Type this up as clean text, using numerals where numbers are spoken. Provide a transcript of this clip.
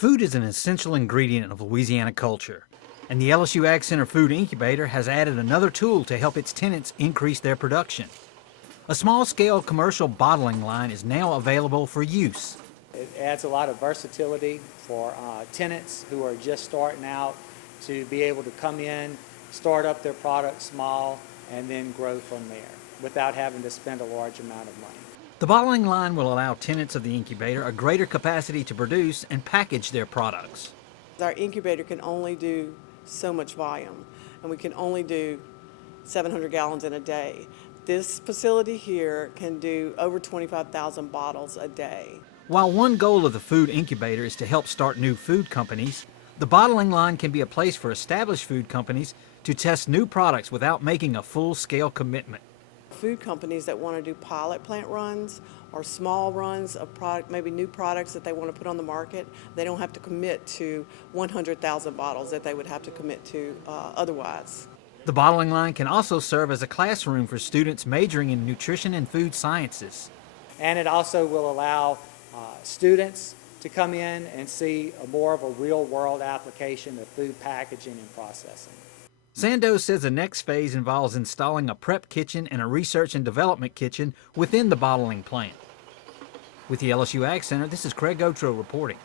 Food is an essential ingredient of Louisiana culture, and the LSU AgCenter Food Incubator has added another tool to help its tenants increase their production. A small-scale commercial bottling line is now available for use. It adds a lot of versatility for tenants who are just starting out to be able to come in, start up their product small, and then grow from there without having to spend a large amount of money. The bottling line will allow tenants of the incubator a greater capacity to produce and package their products. Our incubator can only do so much volume, and we can only do 700 gallons in a day. This facility here can do over 25,000 bottles a day. While one goal of the food incubator is to help start new food companies, the bottling line can be a place for established food companies to test new products without making a full-scale commitment. Food companies that want to do pilot plant runs or small runs of product, maybe new products that they want to put on the market, they don't have to commit to 100,000 bottles that they would have to commit to otherwise. The bottling line can also serve as a classroom for students majoring in nutrition and food sciences. And it also will allow students to come in and see more of a real-world application of food packaging and processing. Sandoz says the next phase involves installing a prep kitchen and a research and development kitchen within the bottling plant. With the LSU AgCenter, this is Craig Gautreaux reporting.